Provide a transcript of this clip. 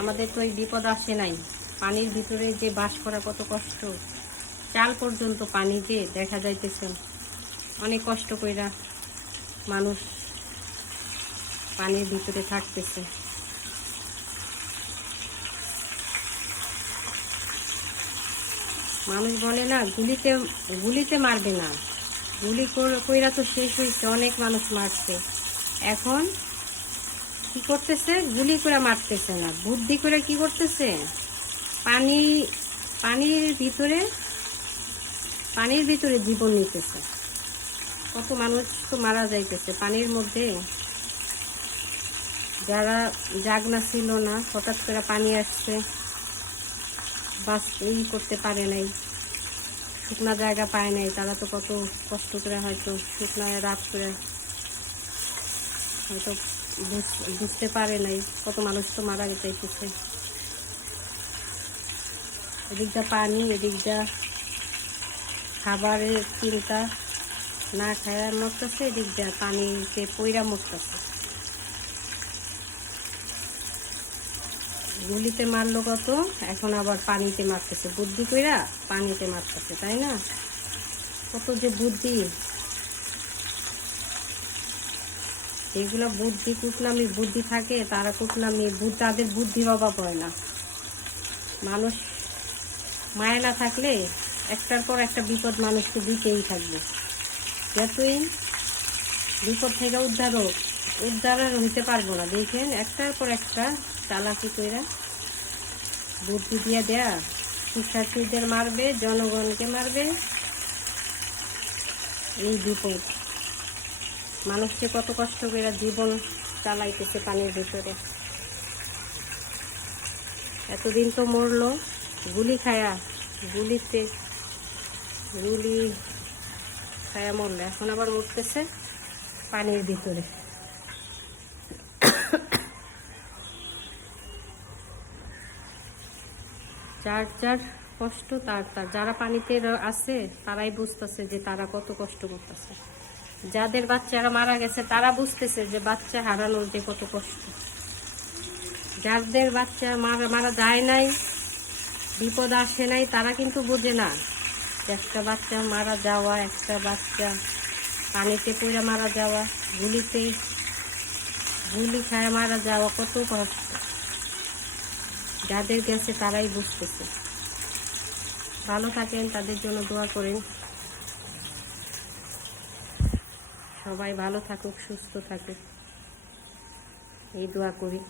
আমাদের তো এই বিপদ আসে নাই। পানির ভিতরে যে বাস করা কত কষ্ট, চাল পর্যন্ত পানি যে দেখা যাইতেছে। অনেক কষ্ট কইরা মানুষ পানির ভিতরে থাকতেছে। মানুষ বলে না গুলিতে গুলিতে মারবে না, গুলি কইরা তো শেষ হয়েছে, অনেক মানুষ মারছে। এখন কি করতেছে? গুলি করে মারতেছে না, বুদ্ধি করে কি করতেছে? পানি পানির ভিতরে পানির ভিতরে জীবন নিতেছে। কত মানুষ তো মারা যাইতেছে পানির মধ্যে। যারা জাগনা ছিল না, হঠাৎ করে পানি আসছে, বাস করতে পারে নাই, শুকনা জায়গা পায় নাই, তারা তো কত কষ্ট করে হয়তো শুকনা রাত করে হয়তো বুঝতে পারে নাই। কত মানুষ তো মারা যাইতেছে। এদিকটা পানি, এদিকটা খাবারের চিন্তা, না খায়া মরতেছে, এদিকটা পানিতে পইরা মরতেছে। গুলিতে মারলো কত, এখন আবার পানিতে মারতেছে, বুদ্ধি কইরা পানিতে মারতেছে, তাই না? কত যে বুদ্ধি! এগুলো বুদ্ধি কুটনামি বুদ্ধি থাকে, তারা কুটনামি তাদের বুদ্ধির অভাব হয় না। মানুষ মায়া না থাকলে একটার পর একটা বিপদ মানুষকে দিতেই থাকবে। যতই বিপদ থেকে উদ্ধার হইতে পারবো না। দেখেন একটার পর একটা চালাকি কইরা বুদ্ধি দিয়ে দেয়া, শিক্ষার্থীদের মারবে, জনগণকে মারবে, এই বিপদ। মানুষকে কত কষ্ট করে জীবন চালাইতেছে পানির ভিতরে। এতদিন তো মরলো গুলি খায়া, গুলি খায়া মরলো, এখন আবার মরতেছে পানির ভিতরে। যার কষ্ট তার যারা পানিতে আছে তারাই বুঝতেছে যে তারা কত কষ্ট করতেছে। যাদের বাচ্চারা মারা গেছে তারা বুঝতেছে যে বাচ্চা হারানোর যে কত কষ্ট। যাদের বাচ্চা মারা যায় নাই, বিপদ আসে নাই, তারা কিন্তু বোঝে না একটা বাচ্চা মারা যাওয়া, একটা বাচ্চা পানিতে পড়ে মারা যাওয়া, গুলি খায় মারা যাওয়া কত কষ্ট। যাদের গেছে তারাই বুঝতেছে। ভালো থাকেন, তাদের জন্য দোয়া করেন। সবাই ভালো থাকুক, সুস্থ থাকুক, এই দোয়া করি।